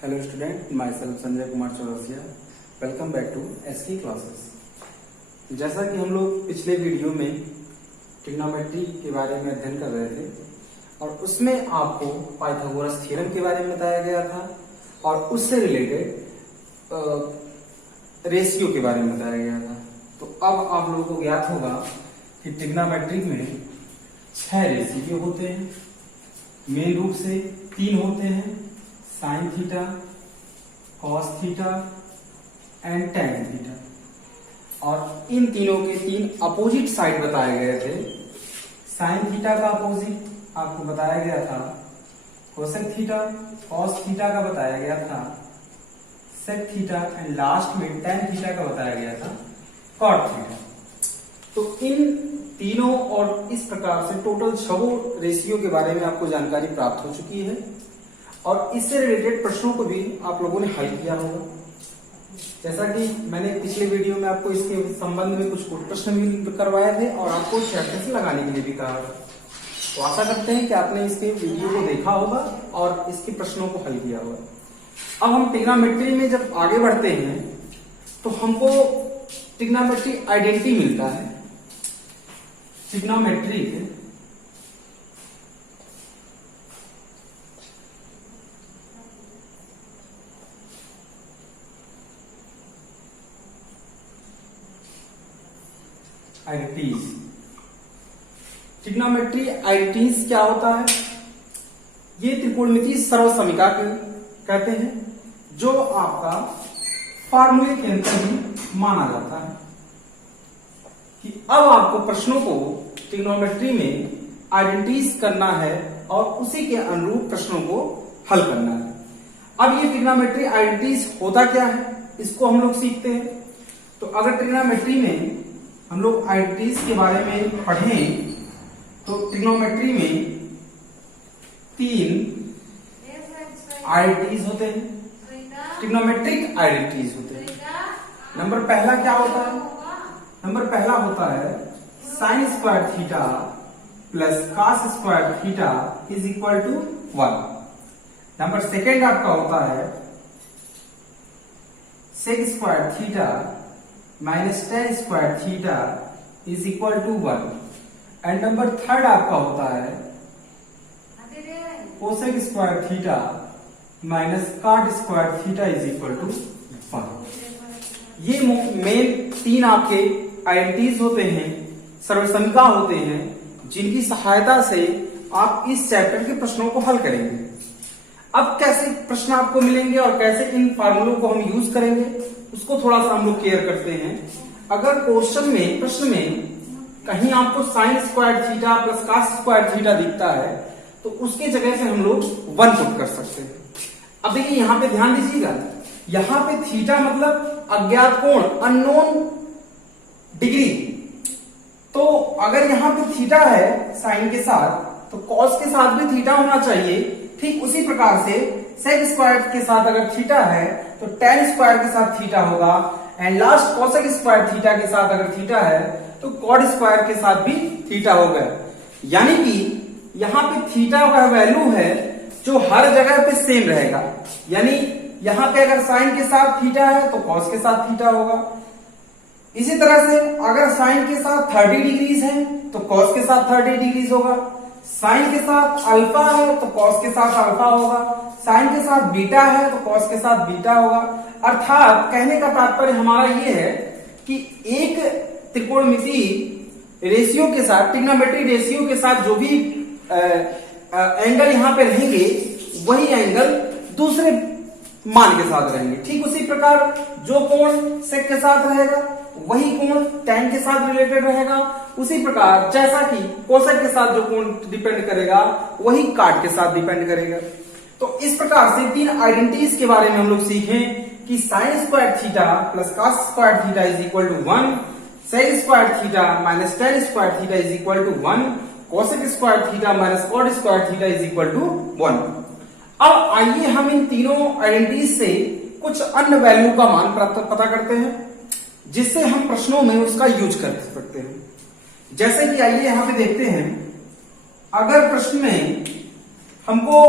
Hello student, myself Sanjay Kumar Chaurasia. Welcome back to SK classes. जैसा कि हम लोग पिछले वीडियो में ट्रिग्नोमेट्री के बारे में अध्ययन कर रहे थे और उसमें आपको पाइथागोरस थ्योरम के बारे में बताया गया था और उससे रिलेटेड रेशियो के बारे में बताया गया था। तो अब आप लोगों को ज्ञात होगा कि ट्रिग्नोमेट्री में 6 रेशियो होते हैं, मेन रूप से 3 होते हैं, sine theta, cos theta and tan theta. और इन तीनों के 3 अपोजिट साइड बताए गए थे। साइन थीटा का अपोजिट आपको बताया गया था कोसेक थीटा, कॉस थीटा का बताया गया था सेक थीटा एंड लास्ट में टैन थीटा का बताया गया था कॉट थीटा। तो इन तीनों और इस प्रकार से टोटल 6 रेशियो के बारे में आपको जानकारी प्राप्त हो चुकी है और इससे रिलेटेड प्रश्नों को भी आप लोगों ने हल किया होगा। जैसा कि मैंने पिछले वीडियो में आपको इसके संबंध में कुछ प्रश्न भी करवाए थे और आपको चैप्टर से लगाने के लिए भी कहा था। तो आशा करते हैं कि आपने इसके वीडियो को देखा होगा और इसके प्रश्नों को हल किया होगा। अब हम ट्रिग्नोमेट्री में जब आगे बढ़ते हैं तो हमको ट्रिग्नोमेट्री आइडेंटिटी मिलता है। Trigonometric identities. ट्रिग्नोमेट्री आइडेंटिटीज क्या होता है? ये त्रिकोणमितीय सर्वसमीका कहते हैं जो आपका फार्मूले के अंदर ही माना जाता है कि अब आपको प्रश्नों को ट्रिग्नोमेट्री में आइडेंटिटीज करना है और उसी के अनुरूप प्रश्नों को हल करना है। अब ये ट्रिग्नोमेट्री आइडेंटिटीज होता क्या है, इसको हम लोग सीखते हैं। तो अगर ट्रिग्नोमेट्री में हम लोग आइडेंटिटीज के बारे में पढ़ें तो ट्रिग्नोमेट्री में 3 आइडेंटिटीज होते हैं, ट्रिग्नोमेट्रिक आइडेंटिटीज होते हैं। नंबर पहला क्या होता है? नंबर पहला होता है sine square theta plus cos square theta is equal to 1। Number second आपका होता है sec square theta minus tan square theta is equal to 1 and number third आपका होता है cosec square theta minus cot square theta is equal to 1। ये main 3 आपके identities होते हैं, सर्वसमीका होते हैं, जिनकी सहायता से आप इस चैप्टर के प्रश्नों को हल करेंगे। अब कैसे प्रश्न आपको मिलेंगे और कैसे इन फार्मूलों को हम यूज करेंगे उसको थोड़ा सा हम लोग क्लियर करते हैं। अगर क्वेश्चन में प्रश्न में कहीं आपको sign square theta plus cos square theta दिखता है तो उसके जगह से हम लोग 1 पुट कर सकते हैं। अब देखिए यहां पे ध्यान दीजिएगा, यहां पे थीटा मतलब अज्ञात कोण, अननोन डिग्री। तो अगर यहां पे थीटा है साइन के साथ तो कॉस के साथ भी थीटा होना चाहिए। ठीक उसी प्रकार से सेक स्क्वायर के साथ अगर थीटा है तो टेन स्क्वायर के साथ थीटा होगा and last cosec square theta के साथ अगर थीटा है तो कॉट स्क्वायर के साथ भी थीटा होगा। यानी कि यहां पे थीटा का वैल्यू है जो हर जगह पे सेम रहेगा। यानी यहां पे अगर साइन के साथ थीटा है तो कॉस के साथ थीटा होगा। इसी तरह से अगर साइन के साथ 30 डिग्रीज है तो कॉस के साथ 30 डिग्रीज होगा। साइन के साथ अल्फा है तो कॉस के साथ अल्फा होगा। साइन के साथ बीटा है तो कॉस के साथ बीटा होगा। अर्थात कहने का तात्पर्य हमारा ये है कि एक त्रिकोणमितीय रेशियो के साथ, ट्रिग्नोमेट्री रेशियो के साथ जो भी एंगल यहां पे रहेंगे वही एंगल दूसरे मान के साथ रहेंगे। ठीक उसी प्रकार जो कोण सेक के साथ रहेगा वही कोण टैन के साथ रिलेटेड रहेगा। उसी प्रकार जैसा कि कोसेक के साथ जो कोण डिपेंड करेगा वही काट के साथ डिपेंड करेगा। तो इस प्रकार से 3 आइडेंटिटीज के बारे में हम लोग सीखें कि sine square theta plus cos square theta is equal to 1, sec square theta minus tan square theta is equal to 1, cosec square theta minus cot square theta is equal to 1। अब आइए हम इन तीनों आइडेंटिटीज से कुछ अन्य value का मान पता करते हैं जिससे हम प्रश्नों में उसका यूज कर सकते हैं। जैसे कि आइए यहां पे देखते हैं, अगर प्रश्न में हमको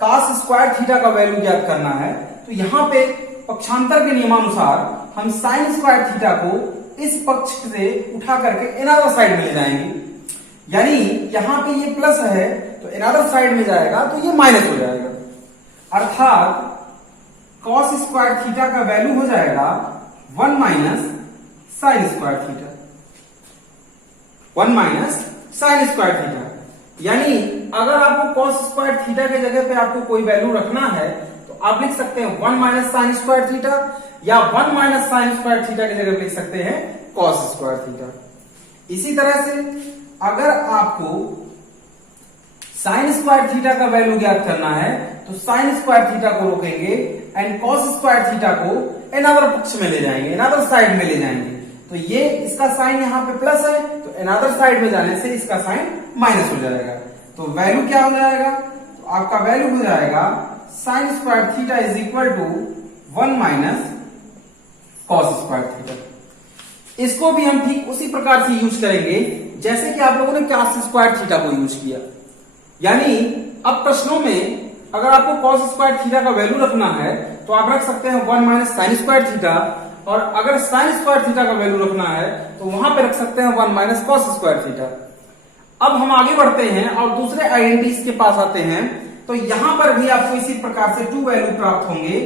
cos स्क्वायर थीटा का वैल्यू ज्ञात करना है, तो यहाँ पे पक्षांतर के नियमानुसार हम साइन स्क्वायर थीटा को इस पक्ष से उठा करके अनदर साइड में ले जाएंगे। यानी यहाँ पे ये प्लस है तो अनदर साइड में जाएगा तो ये माइनस हो जाएगा, अर्थात cos स्क्वायर थीटा का वैल्यू हो जाएगा 1 minus sign square theta, 1 minus sign square theta. यानी अगर आपको cos स्क्वायर थीटा के जगह पे आपको कोई वैल्यू रखना है तो आप लिख सकते हैं 1 माइनस साइन स्क्वायर थीटा, या 1 माइनस साइन स्क्वायर थीटा की जगह लिख सकते हैं cos स्क्वायर थीटा। इसी तरह से अगर आपको साइन स्क्वायर थीटा का वैल्यू ज्ञात करना है तो साइन स्क्वायर थीटा को रोकेंगे एंड cos स्क्वायर थीटा को अनदर पक्ष में ले जाएंगे, अनदर साइड में ले जाएंगे। तो ये इसका साइन यहाँ पे प्लस है तो अनदर साइड में जाने से इसका साइन माइनस हो जाएगा। तो वैल्यू क्या हो जाएगा, तो आपका वैल्यू हो जाएगा sine square theta is equal to 1 minus cos square theta. इसको भी हम ठीक उसी प्रकार से यूज करेंगे जैसे कि आप लोगों ने cos स्क्वायर थीटा को यूज किया। यानी अब प्रश्नों में अगर आपको cos स्क्वायर थीटा का वैल्यू रखना है तो आप रख सकते हैं 1 माइनस साइन स्क्वायर थीटा, और अगर साइन स्क्वायर थीटा का वैल्यू रखना है तो वहां पे रख सकते हैं 1 माइनस cos स्क्वायर थीटा। अब हम आगे बढ़ते हैं और दूसरे आइडेंटिटीज के पास आते हैं, तो यहां पर भी आपको इसी प्रकार से 2 वैल्यू प्राप्त होंगे।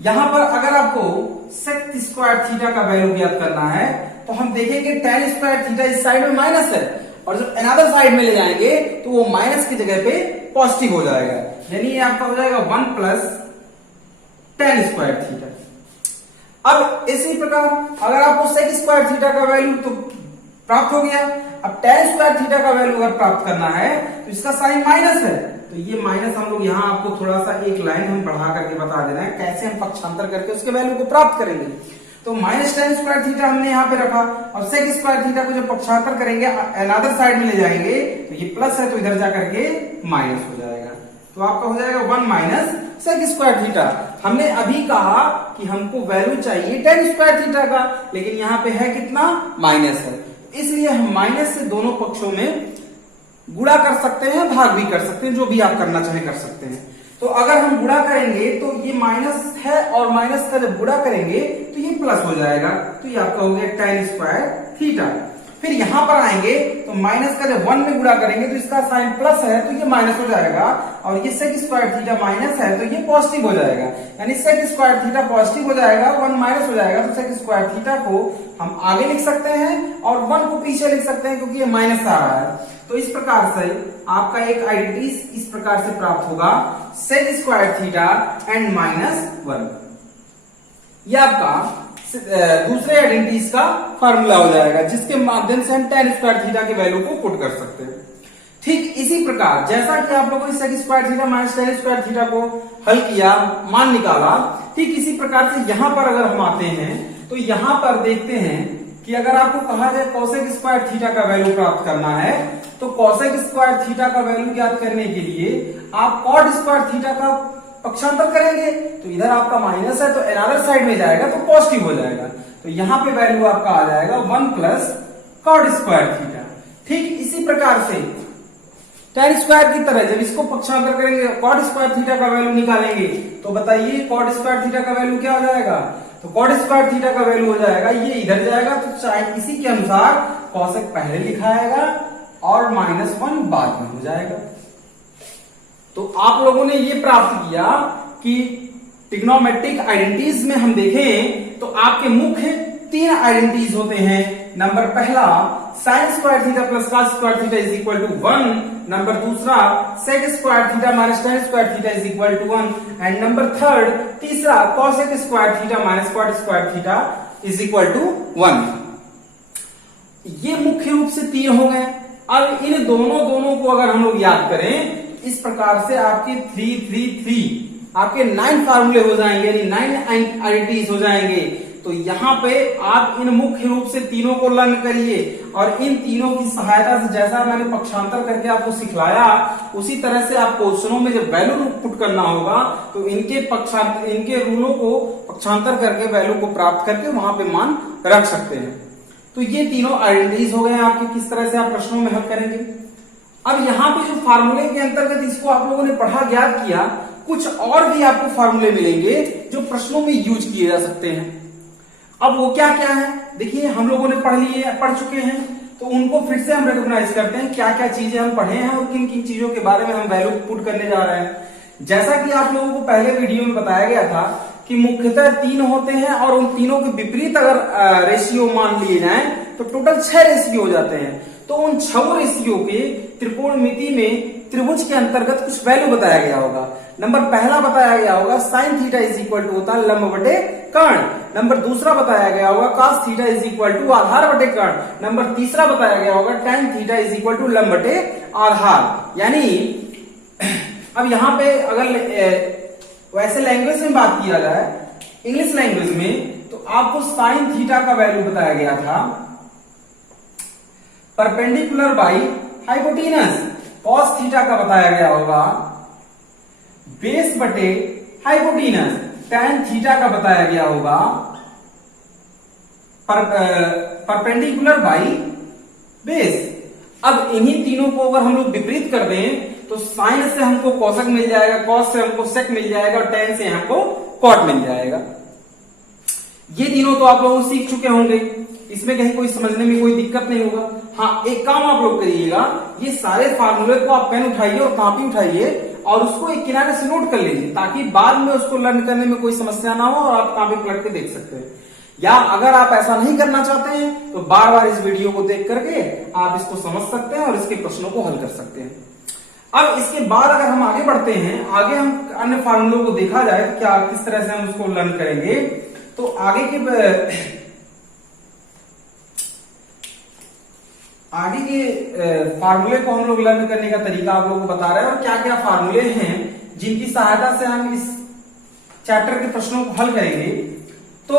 यहां पर अगर आपको sec स्क्वायर थीटा का वैल्यू ज्ञात करना है तो हम देखेंगे tan स्क्वायर थीटा इस साइड में माइनस है, और जब अनदर साइड में ले जाएंगे तो वो माइनस की जगह पे पॉजिटिव हो जाएगा। यानी ये आपका हो जाएगा 1 प्लस tan स्क्वायर थीटा। अब इसी प्रकार अगर आपको sec स्क्वायर थीटा का वैल्यू तो प्राप्त हो गया, अब tan स्क्वायर थीटा का वैल्यू अगर प्राप्त करना है तो इसका साइन माइनस है, तो ये माइनस हम लोग यहाँ आपको थोड़ा सा एक लाइन हम बढ़ा करके बता दे रहे हैं कैसे हम पक्षांतर करके उसके वैल्यू को प्राप्त करेंगे। तो माइनस tan स्क्वायर थीटा हमने यहाँ पे रखा, और sec स्क्वायर थीटा को जब पक्षांतर करेंगे अनदर साइड में ले जाएंगे तो ये प्लस है तो इधर जाकर के माइनस हो जाएगा। तो आपका हो जाएगा 1 माइनस sec स्क्वायर थीटा। हमने अभी कहा कि हमको वैल्यू चाहिए tan स्क्वायर थीटा का, लेकिन यहाँ पे है कितना, माइनस है, इसलिए हम माइनस से दोनों पक्षों में गुणा कर सकते हैं, भाग भी कर सकते हैं, जो भी आप करना चाहे कर सकते हैं। तो अगर हम गुणा करेंगे तो ये माइनस है और माइनस का जब गुणा करेंगे तो ये प्लस हो जाएगा, तो ये आपका हो गया tan स्क्वायर थीटा। फिर यहां पर आएंगे तो माइनस का जब 1 में गुणा करेंगे तो इसका साइन प्लस है तो ये माइनस हो जाएगा, और ये sec स्क्वायर थीटा माइनस है तो ये पॉजिटिव हो जाएगा। यानी sec स्क्वायर थीटा पॉजिटिव हो जाएगा, 1 माइनस हो जाएगा, तो sec स्क्वायर थीटा को हम आगे लिख सकते हैं और 1 को पीछे लिख सकते हैं क्योंकि ये माइनस आ रहा है। तो इस प्रकार से आपका एक आइडेंटिटी इस प्रकार से प्राप्त होगा sec स्क्वायर थीटा एंड -1। ये आपका दूसरे आइडेंटिटीज का फार्मूला हो जाएगा जिसके माध्यम से हम tan स्क्वायर थीटा के वैल्यू को पुट कर सकते हैं। ठीक इसी प्रकार जैसा कि आप लोगों ने sec square theta minus tan square theta को हल किया, मान निकाला, ठीक इसी प्रकार से यहां पर अगर हम आते हैं तो यहां पर देखते हैं कि अगर आपको कहा जाए cosec स्क्वायर थीटा का वैल्यू प्राप्त करना है तो cosec स्क्वायर थीटा का वैल्यू ज्ञात करने के लिए आप cot स्क्वायर थीटा का पक्षांतर करेंगे, तो इधर आपका माइनस है तो अनदर साइड में जाएगा तो पॉजिटिव हो जाएगा। तो यहाँ पे वैल्यू आपका आ जाएगा 1 प्लस cot स्क्वायर थीटा। ठीक इसी प्रकार से tan स्क्वायर की तरह जब इसको पक्षांतर करेंगे cot स्क्वायर थीटा का वैल्यू निकालेंगे तो बताइए cot स्क्वायर थीटा का वैल्यू क्या हो जाएगा, तो cot स्क्वायर थीटा का वैल्यू हो जाएगा ये इधर जाएगा, तो चाहे इसी के अनुसार cosec पहले लिखाएगा और -1 बाद में हो जाएगा। तो आप लोगों ने ये प्राप्त किया कि ट्रिग्नोमेट्रिक आइडेंटिटीज में हम देखें तो आपके मुख्य 3 आइडेंटिटीज होते हैं। नंबर पहला sine square theta plus cos square theta is equal to 1, number दूसरा sec square theta minus tan square theta is equal to 1, and number third तीसरा cosec square theta minus cot square theta is equal to 1। ये मुख्य रूप से 3 हो गए। अब इन दोनों को अगर हम लोग याद करें इस प्रकार से आपके 3 3 3 आपके 9 फार्मूले हो जाएंगे, यानी 9 आइडेंटिटीज हो जाएंगे। तो यहाँ पे आप इन मुख्य रूप से तीनों को लर्न करिए और इन तीनों की सहायता से जैसा मैंने पक्षांतर करके आपको सिखलाया उसी तरह से आप क्वेश्चनों में जब वैल्यू पुट करना होगा तो इनके रूलों को पक्षांतर करके वैल्यू को प्राप्त करके वहां पे मान रख सकते हैं। तो ये तीनों आइडेंटिटीज हो गए आपके, किस तरह से आप प्रश्नों में हल करेंगे। अब यहाँ पे जो फार्मूले के अंतर्गत इसको आप लोगों ने पढ़ा, ज्ञात किया, कुछ और भी आपको फार्मूले मिलेंगे जो प्रश्नों में यूज किए जा सकते हैं। अब वो क्या क्या है, देखिए हम लोगों ने पढ़ चुके हैं, तो उनको फिर से हम रिकॉग्नाइज करते हैं क्या क्या चीजें हम पढ़े हैं और किन किन चीजों के बारे में हम वैल्यू पुट करने जा रहे हैं। जैसा कि आप लोगों को पहले वीडियो में बताया गया था कि मुख्यतः 3 होते हैं और उन तीनों के विपरीत अगर रेशियो मान लिए जाएं तो टोटल 6 रेशियो हो जाते हैं। तो उन 6 रेशियो के त्रिकोणमिति में त्रिभुज के अंतर्गत कुछ वैल्यू बताया गया होगा। नंबर पहला बताया गया होगा sine theta is equal to होता है लंब बटे कर्ण। नंबर दूसरा बताया गया होगा cos theta is equal to आधार बटे कर्ण। नंबर तीसरा बताया गया होगा tan theta is equal to लंब बटे आधार। यानी अब यहाँ पे अगर वैसे लैंग्वेज में बात किया जाए, इंग्लिश लैंग्वेज में, तो आपको साइन थीटा का वैल्यू बताया गया था perpendicular by hypotenuse. cos theta का बताया गया होगा बेस बटे हाइपोटेनस। tan थीटा का बताया गया होगा परपेंडिकुलर बाई बेस। अब इन्हीं तीनों को अगर हम लोग विपरीत कर दें तो साइन से हमको कोसेक मिल जाएगा, cos से हमको सेक मिल जाएगा और tan से हमको कॉट मिल जाएगा। ये तीनों तो आप लोग सीख चुके होंगे, इसमें कहीं कोई समझने में कोई दिक्कत नहीं होगा। हाँ, एक काम आप लोग करिएगा, ये सारे फार्मूले को आप पेन उठाइए और कॉपी उठाइए और उसको एक किनारे से नोट कर लीजिए ताकि बाद में उसको लर्न करने में कोई समस्या ना हो और आप कॉपी पलट के देख सकते हैं। या अगर आप ऐसा नहीं करना चाहते हैं तो बार बार इस वीडियो को देख करके आप इसको समझ सकते हैं और इसके प्रश्नों को हल कर सकते हैं। अब इसके बाद अगर हम आगे बढ़ते हैं, आगे हम अन्य फार्मूलों को देखा जाए क्या किस तरह से हम उसको लर्न करेंगे, तो आगे के फार्मूले को हम लोग लर्न करने का तरीका आप लोगों को बता रहे हैं और क्या क्या फार्मूले हैं जिनकी सहायता से हम इस चैप्टर के प्रश्नों को हल करेंगे। तो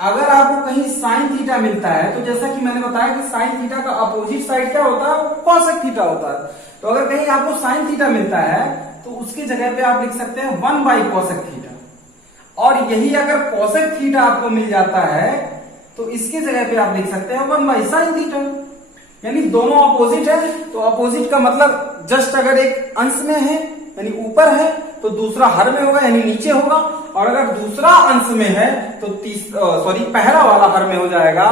अगर आपको कहीं साइन थीटा मिलता है तो जैसा कि मैंने बताया कि साइन थीटा का अपोजिट साइड क्या होता है, कॉसेक थीटा होता है। तो अगर कहीं आपको साइन थीटा मिलता है तो उसकी जगह पे आप लिख सकते हैं 1 बाई कॉसेक थीटा। और यही अगर कॉसेक थीटा आपको मिल जाता है तो इसकी जगह पे आप लिख सकते हैं 1 बाई साइन थीटा। यानी दोनों अपोजिट है, तो अपोजिट का मतलब जस्ट अगर एक अंश में है यानी ऊपर है तो दूसरा हर में होगा यानी नीचे होगा, और अगर दूसरा अंश में है तो पहला वाला हर में हो जाएगा।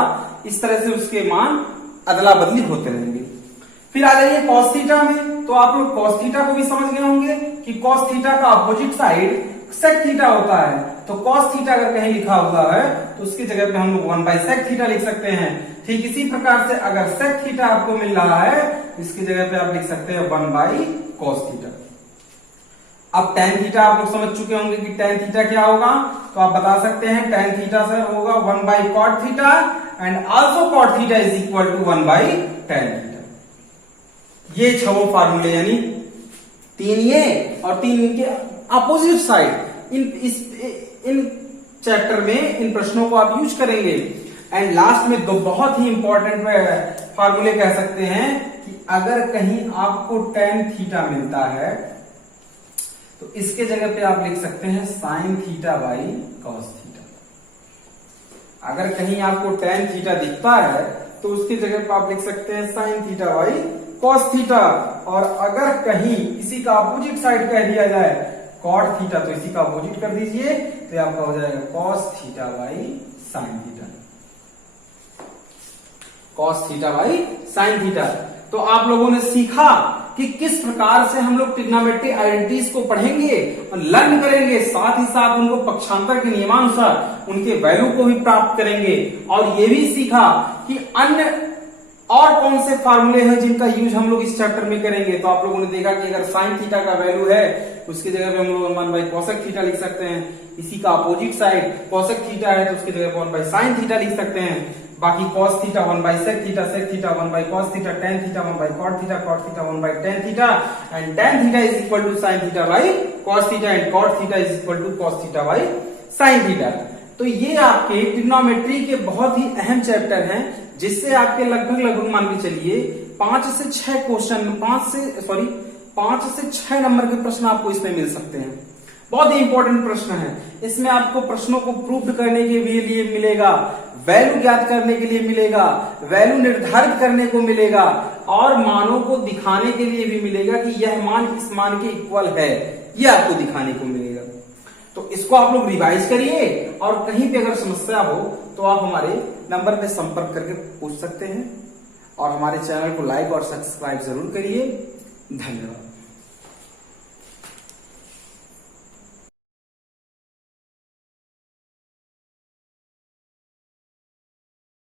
इस तरह से उसके मान अदला बदली होते रहेंगे। फिर आ जाइए cos थीटा में, तो आप लोग cos थीटा को भी समझ गए होंगे कि cos थीटा का अपोजिट साइड sec थीटा होता है। तो cos थीटा अगर कहीं लिखा हुआ है तो उसकी जगह पे हम लोग 1 बाई sec थीटा लिख सकते हैं। ठीक इसी प्रकार से अगर sec थीटा आपको मिल रहा है इसकी जगह पे आप लिख सकते हैं 1 बाई cos थीटा। अब tan थीटा आप लोग समझ चुके होंगे कि tan थीटा क्या होगा, तो आप बता सकते हैं tan थीटा से होगा 1 by cot theta and also cot theta is equal to 1 by tan theta. ये 6 फार्मूले यानी 3 ये और 3 इनके अपोजिट साइड इन चैप्टर में इन प्रश्नों को आप यूज करेंगे। एंड लास्ट में 2 बहुत ही इंपॉर्टेंट फार्मूले कह सकते हैं कि अगर कहीं आपको tan थीटा मिलता है तो इसके जगह पे आप लिख सकते हैं sin theta by cos theta. अगर कहीं आपको tan थीटा दिखता है तो उसकी जगह पे आप लिख सकते हैं sin theta by cos theta. और अगर कहीं इसी का अपोजिट साइड कह दिया जाए cot थीटा तो इसी का अपोजिट कर दीजिए तो आपका हो जाएगा cos theta by sin theta. cos theta by sin theta. तो आप लोगों ने सीखा कि किस प्रकार से हम लोग ट्रिग्नोमेट्री आइडेंटिटीज को पढ़ेंगे और लर्न करेंगे, साथ ही साथ उनको पक्षांतर के नियमानुसार उनके वैल्यू को भी प्राप्त करेंगे। और ये भी सीखा कि अन्य और कौन से फार्मूले हैं जिनका यूज हम लोग इस चैप्टर में करेंगे। तो आप लोगों ने देखा कि अगर साइन थीटा का वैल्यू है उसकी जगह पे हम लोग 1 बाई कोसेक थीटा लिख सकते हैं। इसी का अपोजिट साइड कोसेक थीटा है तो उसकी जगह पे 1 बाई साइन थीटा लिख सकते हैं। बाकी cos theta 1 by sec theta, sec theta 1 by cos theta, tan theta 1 by cot theta, cot theta 1 by tan theta and tan theta is equal to sin theta by cos theta and cot theta is equal to cos theta by sin theta. तो ये आपके trigonometry के बहुत ही अहम chapter हैं जिससे आपके लगभग मान के चलिए 5 से 6 क्वेश्चन 5 से 6 नंबर के प्रश्न आपको इसमें मिल सकते हैं। बहुत ही इंपॉर्टेंट प्रश्न है। इसमें आपको प्रश्नों को प्रूव करने के लिए मिलेगा, वैल्यू ज्ञात करने के लिए मिलेगा, वैल्यू निर्धारित करने को मिलेगा और मानों को दिखाने के लिए भी मिलेगा कि यह मान इस मान के इक्वल है, यह आपको दिखाने को मिलेगा। तो इसको आप लोग रिवाइज करिए और कहीं पे अगर समस्या हो तो आप हमारे नंबर पे संपर्क करके पूछ सकते हैं और हमारे चैनल को लाइक और सब्सक्राइब जरूर करिए। धन्यवाद।